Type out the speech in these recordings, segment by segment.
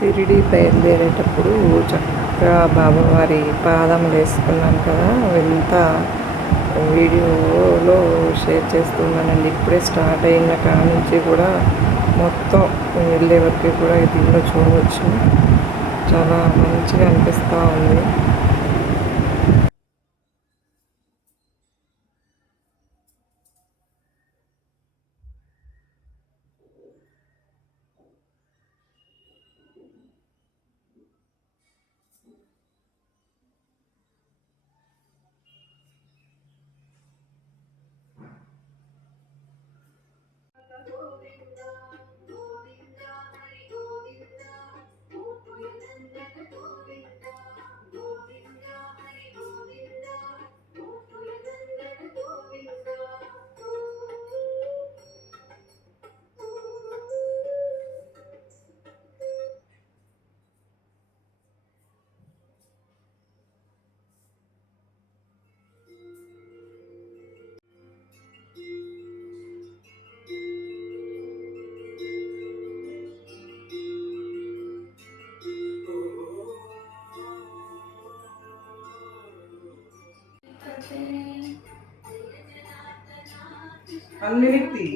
షిరిడి బయలుదేరేటప్పుడు చక్కగా బాబావారి పాదములు వేసుకున్నాను కదా, అవంతా వీడియోలో షేర్ చేస్తున్నానండి. ఇప్పుడే స్టార్ట్ అయిన కాడ నుంచి కూడా మొత్తం వెళ్ళే వరకు కూడా దీనిలో చూడవచ్చు. చాలా మంచిగా అనిపిస్తూ ఉంది. అన్నిటి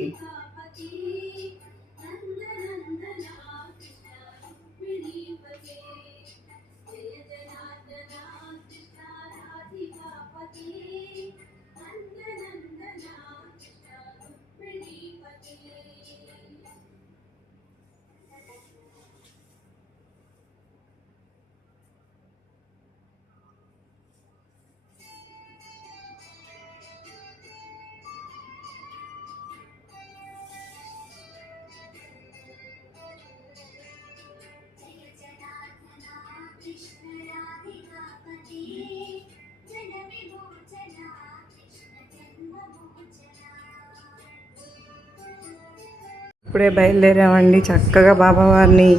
ఇప్పుడే బయలుదేరామండి. చక్కగా బాబావారిని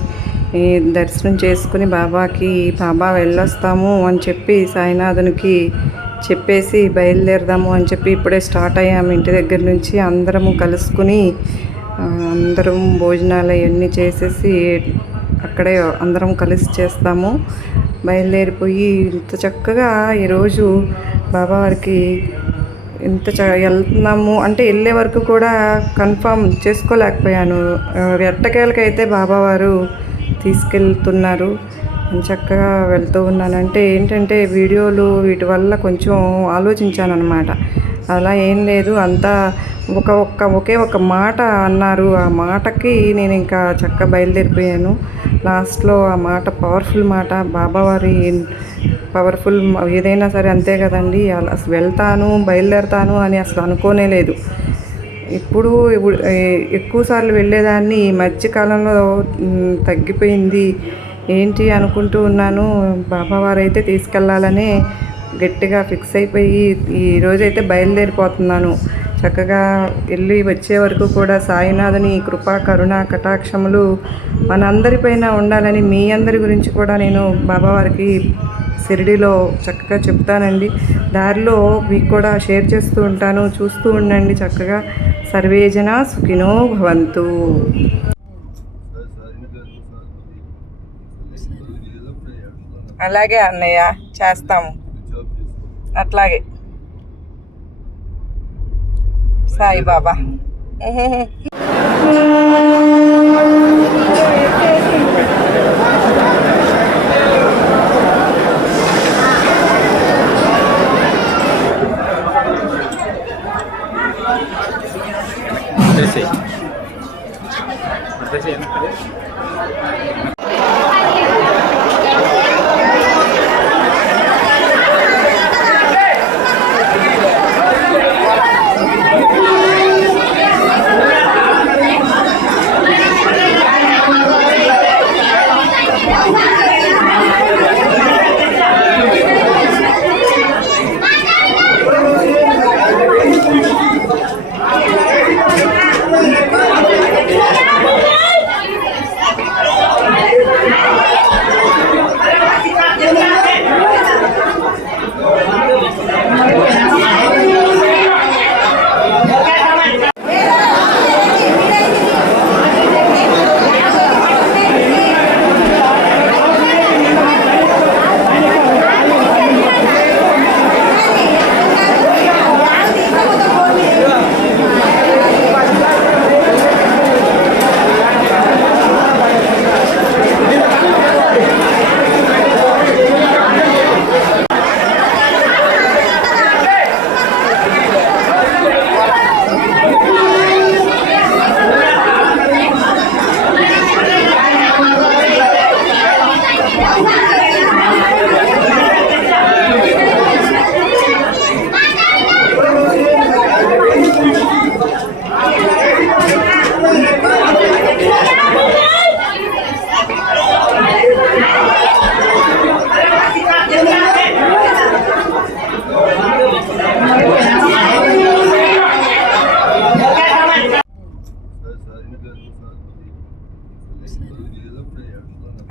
దర్శనం చేసుకుని బాబా వెళ్ళొస్తాము అని చెప్పి సాయినాథునికి చెప్పేసి బయలుదేరదాము అని చెప్పి ఇప్పుడే స్టార్ట్ అయ్యాము. ఇంటి దగ్గర నుంచి అందరము కలుసుకుని అందరం భోజనాలు అవన్నీ చేసేసి అక్కడే అందరం కలిసి చేస్తాము. బయలుదేరిపోయి ఇంత చక్కగా ఈరోజు బాబావారికి వెళ్తున్నాము అంటే వెళ్ళే వరకు కూడా కన్ఫర్మ్ చేసుకోలేకపోయాను. ఎట్టకేలకైతే బాబావారు తీసుకెళ్తున్నారు. చక్కగా వెళ్తూ ఉన్నానంటే ఏంటంటే వీడియోలు వీటి వల్ల కొంచెం ఆలోచించాను అనమాట. అలా ఏం లేదు, అంతా ఒకే ఒక మాట అన్నారు. ఆ మాటకి నేను ఇంకా చక్కగా బయలుదేరిపోయాను. లాస్ట్లో ఆ మాట పవర్ఫుల్ మాట. బాబావారి పవర్ఫుల్ ఏదైనా సరే అంతే కదండి. అసలు బయలుదేరతాను అని అసలు అనుకోనే లేదు. ఇప్పుడు ఎక్కువసార్లు వెళ్ళేదాన్ని, ఈ మధ్యకాలంలో తగ్గిపోయింది. ఏంటి అనుకుంటూ ఉన్నాను. బాబావారు అయితే తీసుకెళ్ళాలని గట్టిగా ఫిక్స్ అయిపోయి ఈరోజైతే బయలుదేరిపోతున్నాను. చక్కగా వెళ్ళి వచ్చే వరకు కూడా సాయినాథుని కృపా కరుణ కటాక్షములు మనందరిపైన ఉండాలని మీ అందరి గురించి కూడా నేను బాబావారికి షిరిడిలో చక్కగా చెప్తానండి. దారిలో మీకు కూడా షేర్ చేస్తూ ఉంటాను, చూస్తూ ఉండండి. చక్కగా సర్వేజన సుఖినో భవంతు. అలాగే అన్నయ్య, చేస్తాము అట్లాగే. సాయిబాబా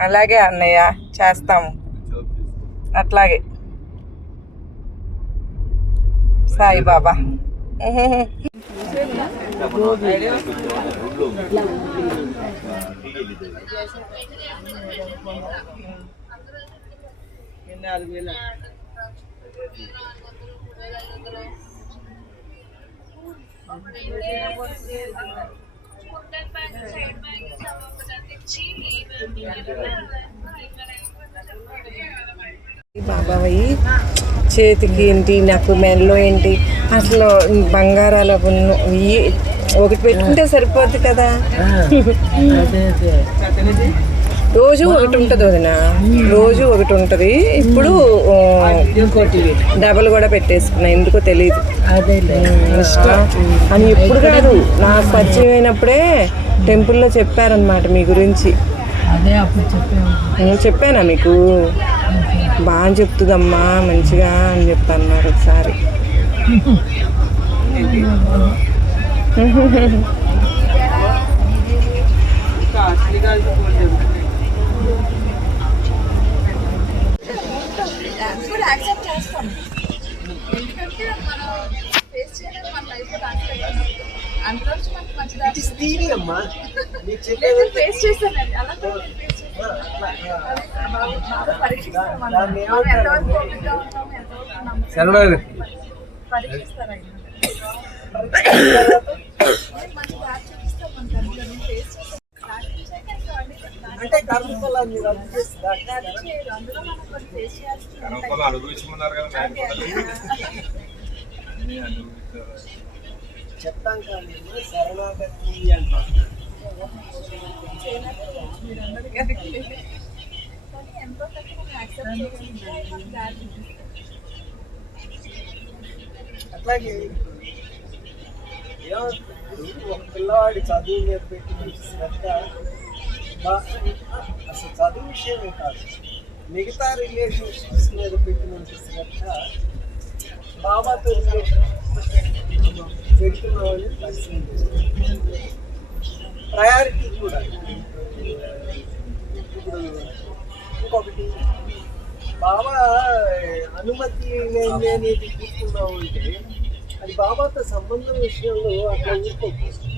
అలాగే అన్నయ్య చేస్తాము, అట్లాగే సాయిబాబా. బాబాయ్ చేతికి ఏంటి, నాకు మెడలో ఏంటి, అసలు బంగారాల ఒకటి పెట్టుకుంటే సరిపోద్ది కదా. రోజు ఒకటి ఉంటుంది వదిన, రోజు ఒకటి ఉంటుంది. ఇప్పుడు ఇంకోటి డబల్ కూడా పెట్టేసుకున్నా, ఎందుకో తెలియదు. ఇష్టం అని ఎప్పుడు కాదు, నాకు పరిచయం అయినప్పుడే టెంపుల్లో చెప్పారనమాట మీ గురించి. చెప్పానా మీకు? బాగా చెప్తుందమ్మా మంచిగా అని చెప్పన్నారు ఒకసారి. చెప్తాం కానీ శరణాగతి అంటారు. అట్లాగే ఒక పిల్లవాడి చదువు మీద పెట్టిన శ్రద్ధ అసలు చదువు విషయమే కాదు, మిగతా రిలేషన్షిప్స్ మీద పెట్టినంత శ్రద్ధ బాబాతో పెడుతున్నామని పరిశీలించారు. ప్రయారిటీ కూడా. ఇప్పుడు ఇంకొకటి, బాబా అనుమతి లేని అనేది తీసుకున్నాము అంటే అది బాబాతో సంబంధం విషయంలో అట్లా ఊరుకోవచ్చు.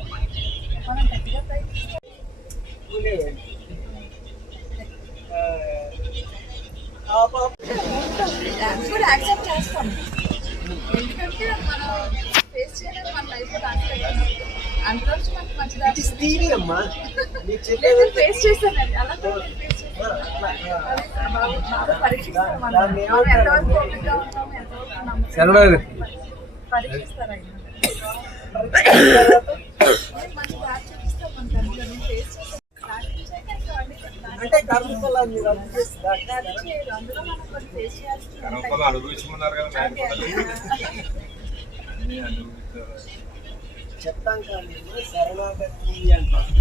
అంటే కర్మఫలాన్ని అనుభవించమన్నారు కదా, చెప్తాం కానీ శరణాగతి అంటారు.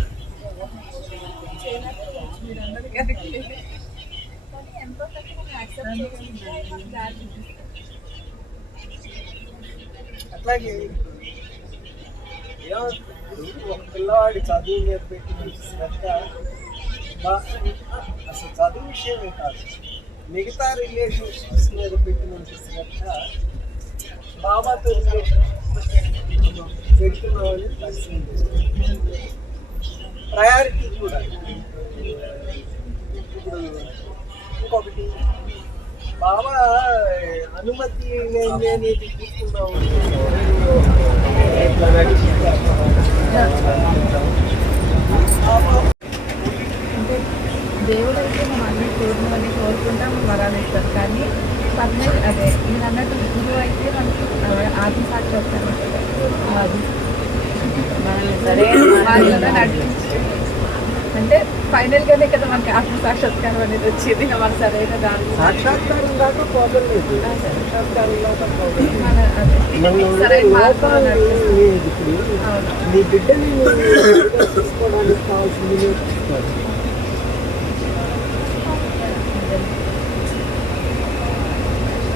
అట్లాగే ఒక పిల్లవాడి చదువు మీద పెట్టిన శ్రద్ధ అసలు చదువు విషయమే కాదు, మిగతా రిలేషన్షిప్స్ మీద పెట్టినంత శ్రద్ధ బాబాతో పెడుతున్నామని పరిశీలించారు. ప్రయారిటీ కూడా. ఇప్పుడు ఇంకొకటి, బాబా అనుమతి లేని అనేది తీసుకున్నాము అంటే దేవుడు అయితే మనం అన్ని కోరినవన్నీ కోరుకుంటాం, వరాలు ఇస్తారు. కానీ అదే మీరు అన్నట్టు గురువు అయితే మనకి ఆత్మసాక్షి వస్తారు. అది వాళ్ళలో నడిపించి అంటే ఫైనల్గానే కదా మనకి ఆత్మసాక్షాత్కారం అనేది వచ్చేది. మన సరైన దాని సాక్షాత్కారం దాకా ప్రాబ్లం లేదు, సాక్షాత్కారం దాకా సరైన మార్గంలో నడిపిస్తుంది. నీ బిడ్డని తీసుకోవడానికి కావాల్సింది నేర్పిస్తారు.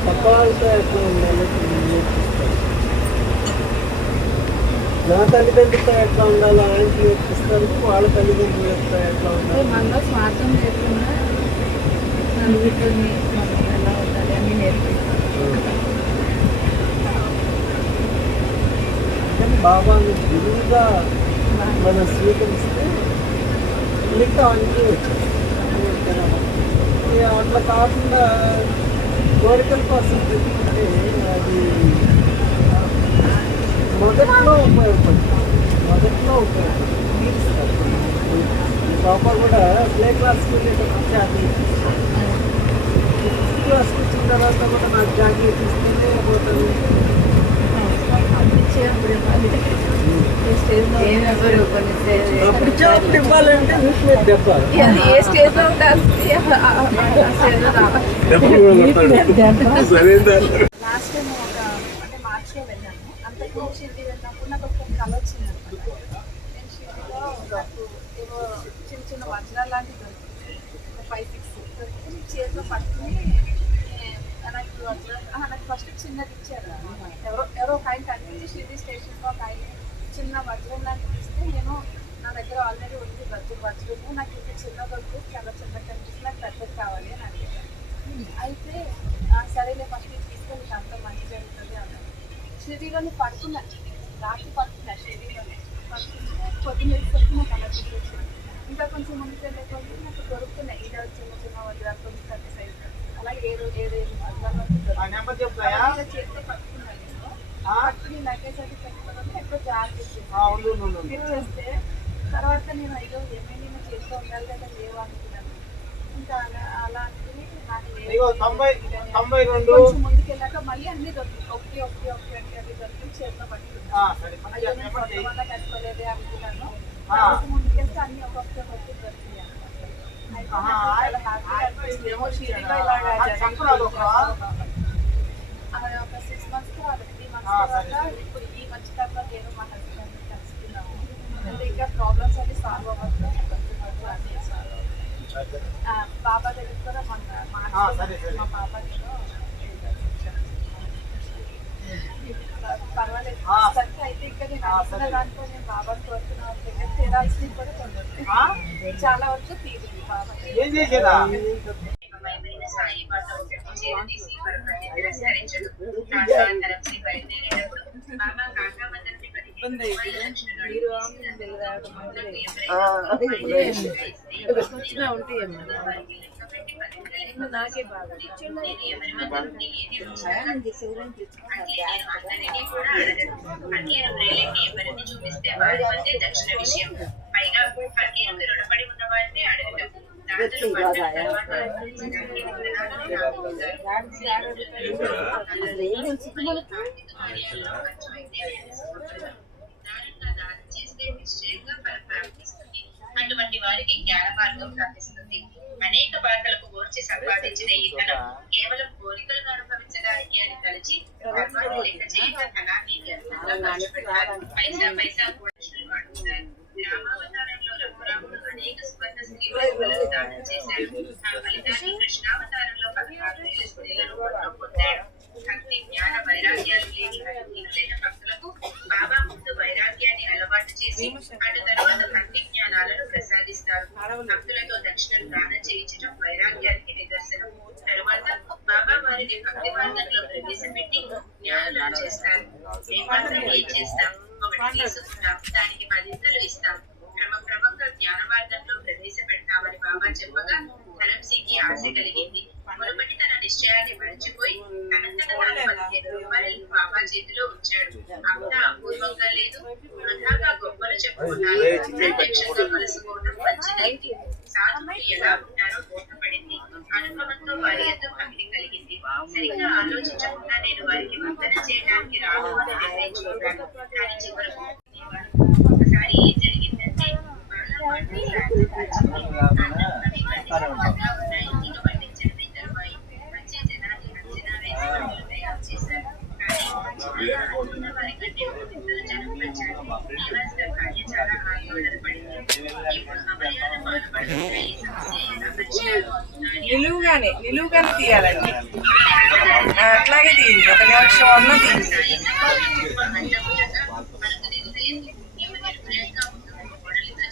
పక్క వాళ్ళతో ఎట్లా ఉండాలో నేర్పిస్తారు. నా తల్లిదండ్రులతో ఎట్లా ఉండాలో ఆయనకి నేర్పిస్తారు, వాళ్ళ తల్లిదండ్రులతో ఎట్లా ఉండాలి. మనలో స్వార్థం లేకుండా స్నేహితుల్ని మనం ఎలా ఉండాలి అన్నీ నేర్పిస్తాం. కానీ బాబాని గురువుగా మనం స్వీకరిస్తే మిగతా అన్నీ వచ్చేస్తాయి. అట్లా కాకుండా కోరికల కోసం పెట్టుకుంటే అది మొదట్లో ఉపయోగపడుతుంది. తీరుస్తారు. ఈ పాప కూడా ప్లే క్లాస్కి వెళ్ళేటప్పుడు చాక్లెట్ ఇస్తారు. ఫిఫ్త్ క్లాస్కి వచ్చిన తర్వాత కూడా నాకు చాక్లెట్ ఇస్తేనే పోతాను. అప్పుడు చాక్లెట్ ఇవ్వాలంటే నీకు మీద దెబ్బాలి. ఏ స్టేజ్లో ఉండాలి లాస్ట్ టైం అంటే మార్చిలో వెళ్ళాను. అంతకు షిరిడి వెళ్ళినప్పుడు నాకు ఒక కళ వచ్చింది అనమాట. నేను షిరిడిలో నాకు ఏవో చిన్న చిన్న వజ్రాలు లాంటివి దొరుకుతుంది, 5-6 దొరుకుతుంది. చేతిలో పట్టుకుని నాకు వజ్రాలు నాకు ఫస్ట్ చిన్నది ఇచ్చారు. ఎవరో ఒక ఆయన కనిపించి షిరిడి స్టేషన్లో ఒక ఆయన చిన్న వజ్రం లాంటివి ఇస్తే నేను నా దగ్గర ఆల్రెడీ ఉంది వజ్రము, నాకు ఇంకా చిన్న వద్దు, చాలా చిన్నగా కనిపిస్తుంది, నాకు పెద్దది కావాలి అని అడిగాను. అయితే సరేలే ఫస్ట్ తీసుకొని అంత మంచి జరుగుతుంది అన్నాను. షిరిడీలోనే పడుకున్నాను, రాత్రి పడుకున్నాను. షిరిడీలోనే పడుకున్నాను. పొద్దున్న వేసుకొని నాకు అలా గుర్తొచ్చింది. ఇంకా కొంచెం ముందుకు వెళ్ళేకొద్ది నాకు దొరుకుతున్నాయి. ఇలా చిన్న చిన్న వజ్రాలు, కొంచెం పెద్ద సైజు, అలాగే ఏదో వజ్రాలు చేస్తే పట్టుకున్నాను. నేను పట్టుకుని లగేజ్ అది పెట్టుకోవడం ఎక్కడో జాగ్రత్త చేస్తే తర్వాత నేను అయ్యో ఏమైనా చేస్తూ ఉండాలి కదా లేవు అనుకున్నాను. ఇంకా అలా అనుకుని నాకు కొంచెం ముందుకు వెళ్ళాక మళ్ళీ అన్ని దొరుకుతాయి. ఒకటి అంటే అది దొరికి చేతిలో పట్టుకున్నాను. అయ్యో నేను కొత్త వల్ల కట్టుకోలేదే అనుకున్నాను. ముందుకెళ్తే అన్ని ఒక్కొక్కటి దొరికినాయి అనమాట. అయితే చాలా హ్యాపీగా అనిపిస్తుంది. ఏమో షిరిడీలో ఇలాగా ఒక 6 months తర్వాత 3 months తర్వాత ఇప్పుడు ఈ మధ్యకాలంలో నేను మా హస్బెండ్ కలుసుకున్నాము. అంటే ఇంకా ప్రాబ్లమ్స్ అన్ని సాల్వ్ అవ్వట్లేదు. బాబా దగ్గర కూడా మా బాబా పర్వాలేదు. అయితే ఇంకా నేను అనుకున్న దాంట్లో నేను బాబాని కోరుకున్న వాళ్ళ దగ్గర తీరాల్సినవి కూడా కొన్ని చాలా వరకు తీరింది బాబా. నాకే బాగా పైగా ఫకీరుకి రుణపడి ఉన్న వారిని అడగటం. అటువంటి వారికి జ్ఞాన మార్గం ప్రాప్తిస్తుంది. అనేక బాధలకు ఓర్చి సంపాదించిన ఈ ధనం కేవలం కోరికలను అనుభవించడానికి అని తలచి ధర్మాన్ని లెక్క చేయక ధనాన్ని వ్యర్థంగా ఖర్చు పెట్టారు. పైసా కూడా అడుగుతారు. రామావతారంలో రఘురాముడు అనేక సువర్ణ స్త్రీలను దానం చేశాడు. ఆ ఫలితాన్ని కృష్ణావతారంలో 16,000 స్త్రీల రూపంలో పొందాడు. భక్తి జ్ఞాన వైరాగ్యాలు లేని అటులైన భక్తులకు బాబా ముందు వైరాగ్యాన్ని అలవాటు చేసి అటు తర్వాత భక్తి జ్ఞానాలను ప్రసాదిస్తారు. భక్తులతో దక్షిణలు దానం చేయించడం వైరాగ్యానికి నిదర్శనం. తరువాత బాబా వారిని భక్తి మార్గంలో ప్రవేశపెట్టి జ్ఞానులను చేస్తారు. మేము మాత్రం ఏం చేస్తాం? ఒకటి తీసుకుంటాం, దానికి 10 ఇస్తాం. క్రమంగా జ్ఞాన మార్గంలో ప్రవేశపెడతామని బాబా చెప్పగా ధనంసింగ్కి ఆశ కలిగింది. మునుపటి తన నిశ్చయాన్ని మరచిపోయి తనంతట తాను 15 రూపాయలు బాబా చేతిలో ఉంచాడు. అంతా అపూర్వంగా లేదు, వృధాగా గొప్పలు చెప్పుకున్నారు. ప్రత్యక్షంగా కలుసుకోవడం మంచిదైంది. సాధువులు ఎలా ఉంటారో బోధపడింది. అనుభవంతో వారి ఎంతో భక్తి కలిగింది. సరిగ్గా ఆలోచించకుండా నేను వారికి వందన చేయడానికి రాను అని నిర్ణయించుకున్నాను. కానీ చివరకు ఒకసారి ఏం జరిగిందంటే వచ్చే జనాన్ని అంచనా వేసి తయారు చేశారు. కానీ వారి కంటే జనం వచ్చారు. కార్యం చాలా ఆందోళన పడింది. ఇప్పుడు అమర్యాద పాల్పడుతున్న ఈ సమస్య ఎలా పరిష్కారం అవుతుందని నిలువుగానే తీయాలండి. అట్లాగే తీయండి, ఒక నిమిషం అన్న తీయండి.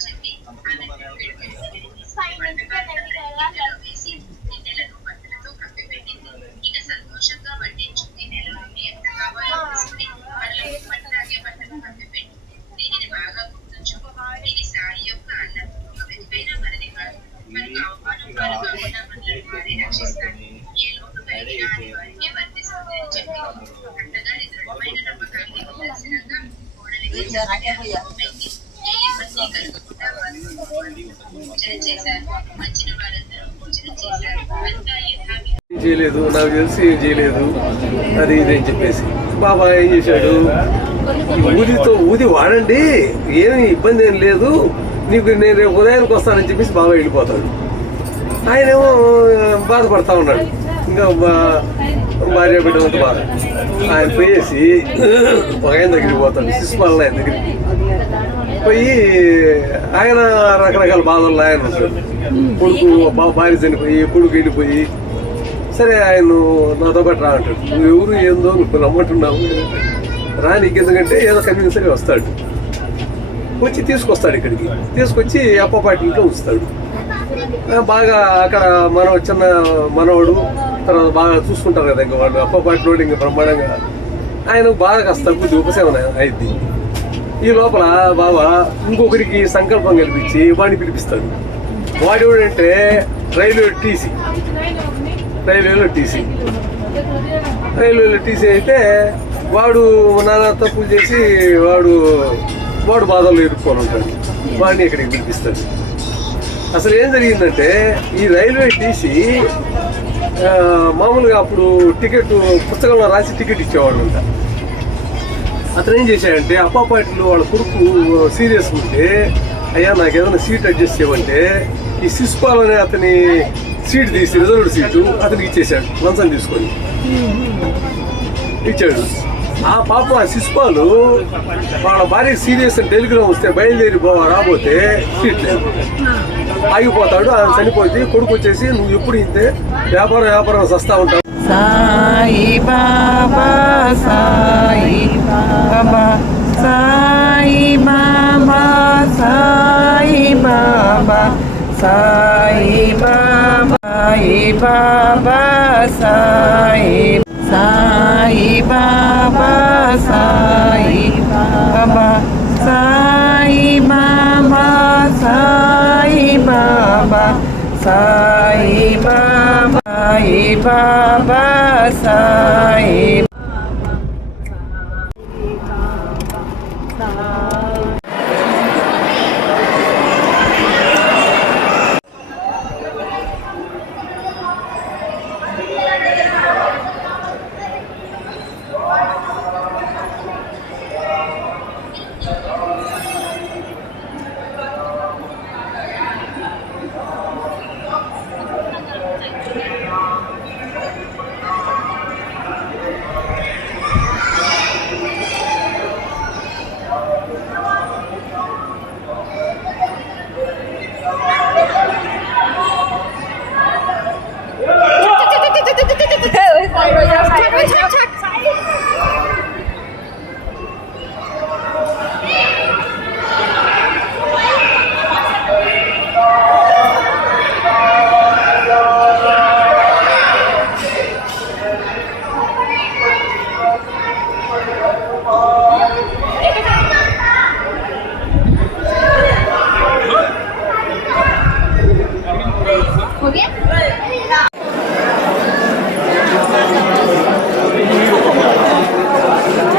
చెప్పి వారే రక్షిస్తారు. ఏ లోటు కలిగినా అది వారికే వర్తిస్తుంది అని చెప్పి అత్తగారి దృఢమైన నమ్మకాన్ని నిదర్శనంగా కోడలికి అమ్మాయికి ఏ ఇబ్బంది కలగకుండా వారు పూజన చేశారు. వచ్చిన వారందరూ పూజన చేశారు. అంతా యథావిధి చేయలేదు, నాకు తెలిసి ఏం చేయలేదు అది ఇది అని చెప్పేసి బాబా ఏం చేశాడు, ఊది వాడండి, ఏమి ఇబ్బంది ఏం లేదు, నీకు నేను రేపు ఉదయానికి వస్తానని చెప్పేసి బాబా వెళ్ళిపోతాడు. ఆయనేమో బాధపడతా ఉన్నాడు, ఇంకా భార్య బిడ్డ అంత బాధ. ఆయన పోయేసి ఒక ఆయన దగ్గరికి పోతాడు, శిశుపాలన ఆయన దగ్గరికి పోయి ఆయన రకరకాల బాధల్లో ఆయన ఉంటాడు. కొడుకు భార్య చనిపోయి కొడుకు వెళ్ళిపోయి, సరే ఆయన నాతో పాటు రా అంటాడు. నువ్వు ఎవరు ఏందో నువ్వు రమ్మంటున్నావు రా, నీకు ఎందుకంటే ఏదో కన్విన్స్గా వస్తాడు. వచ్చి తీసుకొస్తాడు ఇక్కడికి, తీసుకొచ్చి అప్పపాటి ఇంట్లో ఉంచుతాడు. బాగా అక్కడ చిన్న మనవాడు తర్వాత బాగా చూసుకుంటారు కదా, ఇంకా వాళ్ళు అప్పపాటిలో ఇంకా బ్రహ్మాండంగా ఆయన బాగా కాస్త తగ్గుద్ది, ఉపశమనం అయింది. ఈ లోపల బాబా ఇంకొకరికి సంకల్పం కల్పించి వాడిని పిలిపిస్తాడు. వాడు ఎవడంటే రైల్వేలో టీసీ అయితే వాడు నానా తప్పులు చేసి వాడు బాధల్లో ఇరుక్కొని ఉంటాడు. వాడిని ఇక్కడికి పిలిపిస్తాడు. అసలు ఏం జరిగిందంటే ఈ రైల్వే టీసీ మామూలుగా అప్పుడు టికెట్ పుస్తకంలో రాసి టికెట్ ఇచ్చేవాళ్ళు అంట. అతను ఏం చేశాడంటే అప్పాపాటిలో వాళ్ళ కొడుకు సీరియస్ ఉంటే, అయ్యా నాకు ఏదైనా సీట్ అడ్జస్ట్ చేయమంటే ఈ శిశుపాల్ అనే అతని సీట్ తీసి రిజర్వ్డ్ సీటు అతనికి ఇచ్చేసాడు, లంచం తీసుకొని ఇచ్చాడు. ఆ పాప ఆ శిశుపాలు వాళ్ళ భార్య సీరియస్ అని టెలిగ్రామ్ వస్తే బయలుదేరి రాబోతే సీట్ లేదు, ఆగిపోతాడు. ఆయన చనిపోయింది. కొడుకు వచ్చేసి నువ్వు ఎప్పుడు ఇంతే వ్యాపారం సస్తా ఉంటావు. సాయి బాబా సాయి బాబా సాయి బాబా సాయి బాబా సాయి బాబా సాయి సాయి బాబా సాయి బాబా సాయి బాబా సాయి బాబా సాయి బాబా సాయి.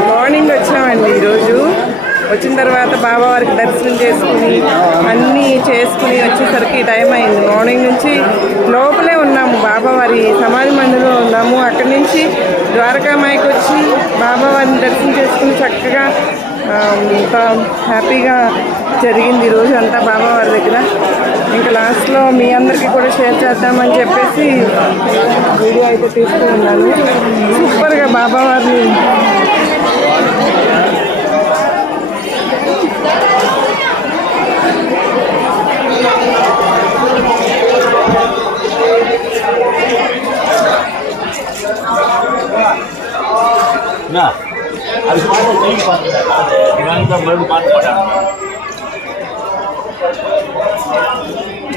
మార్నింగ్ వచ్చామండి. ఈరోజు వచ్చిన తర్వాత బాబావారికి దర్శనం చేసుకుని అన్నీ చేసుకుని వచ్చేసరికి టైం అయింది. మార్నింగ్ నుంచి లోపలే ఉన్నాము, బాబావారి సమాధి మందిరంలో ఉన్నాము. అక్కడి నుంచి ద్వారకామాయికి వచ్చి బాబావారిని దర్శనం చేసుకుని చక్కగా హ్యాపీగా జరిగింది ఈరోజు అంతా బాబావారి దగ్గర. ఇంకా లాస్ట్లో మీ అందరికీ కూడా షేర్ చేద్దామని చెప్పేసి వీడియో అయితే తీస్తూ ఉన్నాను. సూపర్గా బాబావారిని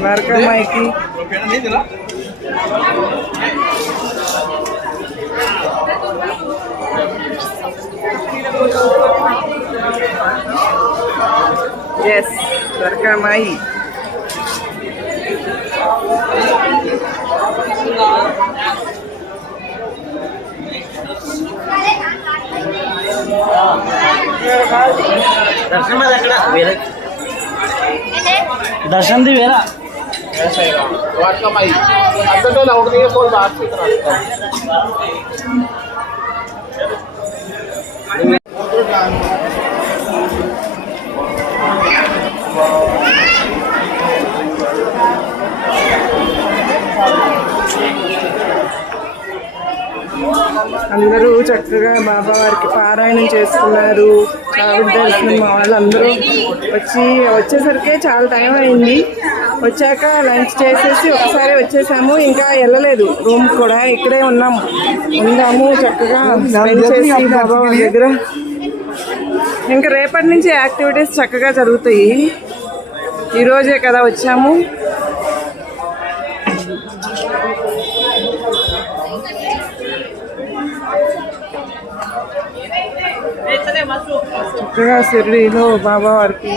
ద్వారకామాయికి ఎస్ ద్వారకామాయి दर्शन दी वेरा అందరూ చక్కగా బాబా వారికి పారాయణం చేసుకున్నారు. చావు దర్శనం వాళ్ళందరూ వచ్చేసరికే చాలా టైం అయింది. వచ్చాక లంచ్ చేసేసి ఒకసారి వచ్చేసాము. ఇంకా వెళ్ళలేదు రూమ్ కూడా, ఇక్కడే ఉందాము చక్కగా స్పెండ్ చేసి బాబా వారి దగ్గర. ఇంకా రేపటి నుంచి యాక్టివిటీస్ చక్కగా జరుగుతాయి. ఈరోజే కదా వచ్చాము. చక్కగా షిరిడీలో బాబా వారికి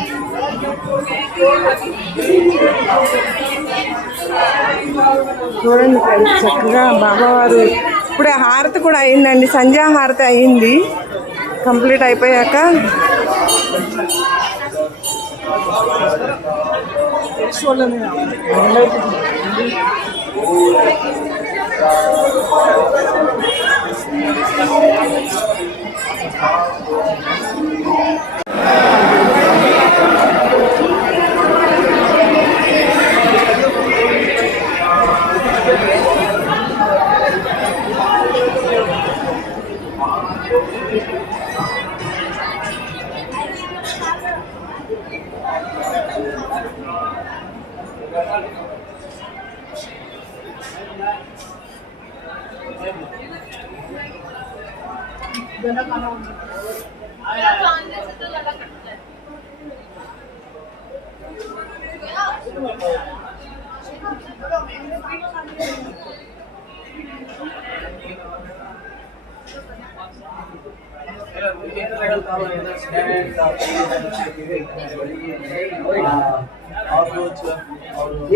చూడండి ఫ్రెండ్స్, చక్కగా బాబావారు ఇప్పుడే హారతి కూడా అయిందండి. సంధ్యా హారతి అయింది. కంప్లీట్ అయిపోయాక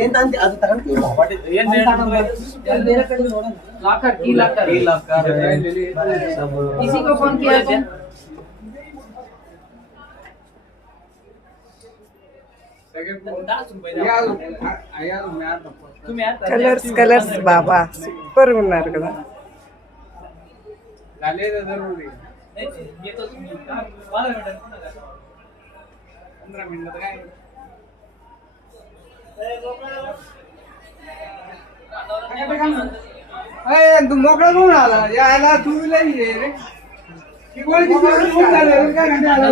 ఏంటంటే అది తనకి लॉकर की लॉकर किसी को फोन किया है కలర్స్ బాబా సూపర్ గా ఉన్నారు కదా. ये तो 12 मिनट है 15 मिनट लगाएंगे तू मोकळा कोण आला यायला तू लई रे की गोळी किती फोन झाले काय घंटे आला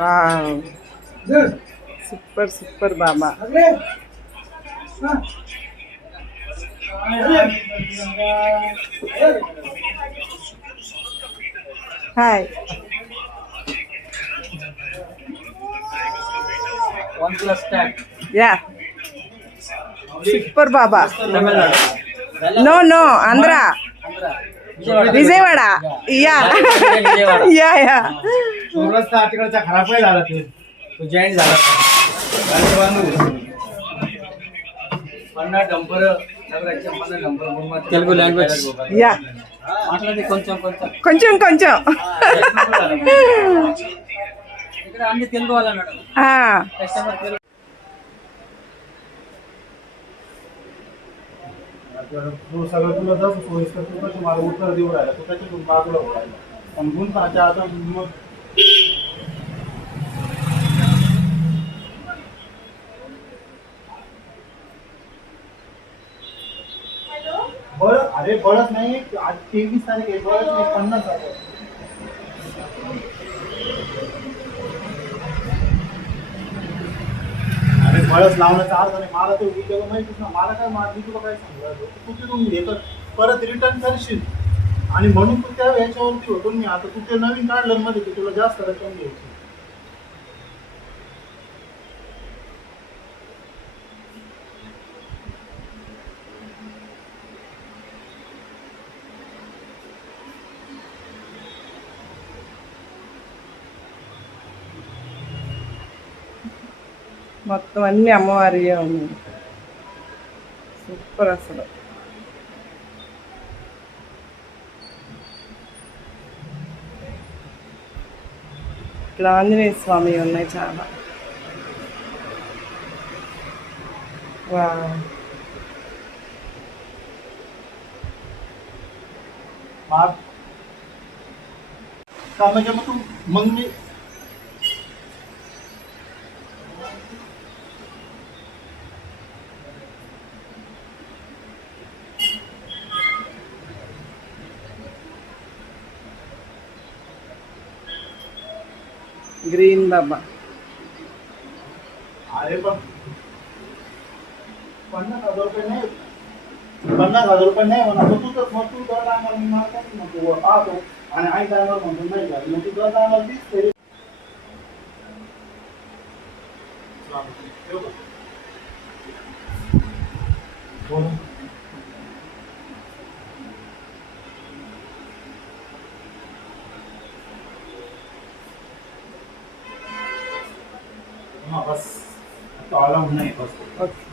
వావ్, సూపర్ బాబా. Hi. OnePlus tag yeah, super బాబా. నో ఆంధ్ర, विजयवाडा. या या या रस्ता तिकडचा खराब काय झाला तू जॉईन झाला पन्ना डंपर नगराच्या पन्ना डंपर తెలుగు లాంగ్వేజ్ యా మాట్లాడి కొంచెం కొంచెం కొంచెం ఇక్కడ అన్ని తెలుగు వాళ్ళ మేడం కస్టమర్ తెలుగు तू सगळं तुला जसं सोयीस्कर तू कसं मला उत्तर देऊ राहिला तू त्याच्यातून बाजूला होऊ राहिला पण गुण पाहता आता मग अरे बळच नाही आज 23 तारीख आहे बळच नाही 50 आहे अरे बळच लावण्याचा अर्थ नाही मला तो विचार माहितीच ना मला काय मी तुला काय सांगतो तू तिथून घेतो परत रिटर्न करशील आणि म्हणून तू त्या याच्यावरती होतो मी आता तू ते नवीन काढलं मध्ये की तुला जास्त रक्कम घ्यायची మొత్తం అన్ని అమ్మవారియే ఉన్నాయి. సూపర్ అసలు. ఇట్లా ఆంజనేయ స్వామి ఉన్నాయి చాలా. వావ్. म्हणजे मग तू मग मी గ్రీన్ బాబా. अरे पण 50,000 रुपये नाही, 50,000 रुपये नाही म्हणा. तू तर मग तू दर टायमाला मी मला काय म्हणतो पाहतो आणि आई टायमाला म्हणतो नाही झालं, मग तू दर टायमाला तीच तरी बोल. बस आता नाही बस. ఓకే.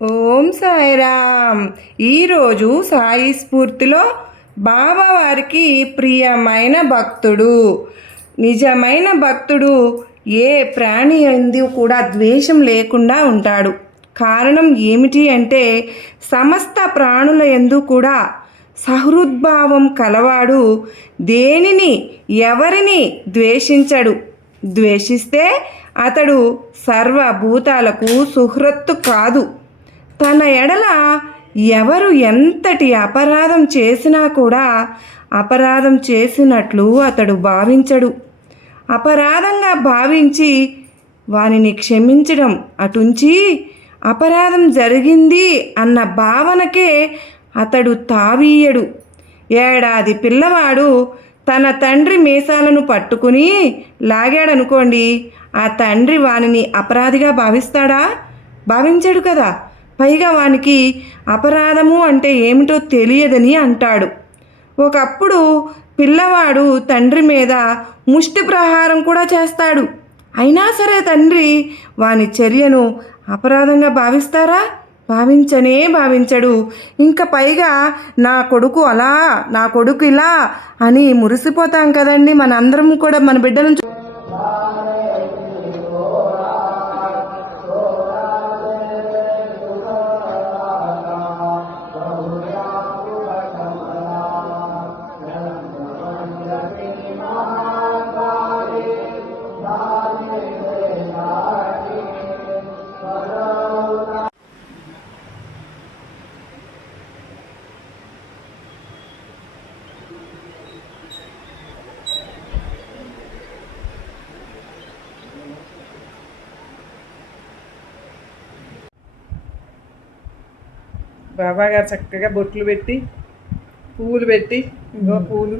ఓం సాయిరామ్. ఈరోజు సాయి స్ఫూర్తిలో బాబావారికి ప్రియమైన భక్తుడు. నిజమైన భక్తుడు ఏ ప్రాణి ఎందు కూడా ద్వేషం లేకుండా ఉంటాడు. కారణం ఏమిటి అంటే సమస్త ప్రాణుల యందు కూడా సహృద్భావం కలవాడు. దేనిని ఎవరిని ద్వేషించడు. ద్వేషిస్తే అతడు సర్వభూతాలకు సుహృత్తు కాదు. తన ఎడల ఎవరు ఎంతటి అపరాధం చేసినా కూడా అపరాధం చేసినట్లు అతడు భావించడు. అపరాధంగా భావించి వానిని క్షమించడం అటుంచి అపరాధం జరిగింది అన్న భావనకే అతడు తావీయడు. ఏడాది పిల్లవాడు తన తండ్రి మీసాలను పట్టుకుని లాగాడనుకోండి, ఆ తండ్రి వానిని అపరాధిగా భావిస్తాడా? భావించడు కదా. పైగా వానికి అపరాధము అంటే ఏమిటో తెలియదని అంటాడు. ఒకప్పుడు పిల్లవాడు తండ్రి మీద ముష్టి ప్రహారం కూడా చేస్తాడు. అయినా సరే తండ్రి వాని చర్యను అపరాధంగా భావిస్తారా? భావించడు. ఇంకా పైగా నా కొడుకు అలా, నా కొడుకు ఇలా అని మురిసిపోతాం కదండి. మనందరం కూడా మన బిడ్డలను బాబా గారు చక్కగా బొట్లు పెట్టి పూలు పెట్టి, ఇంకో పూలు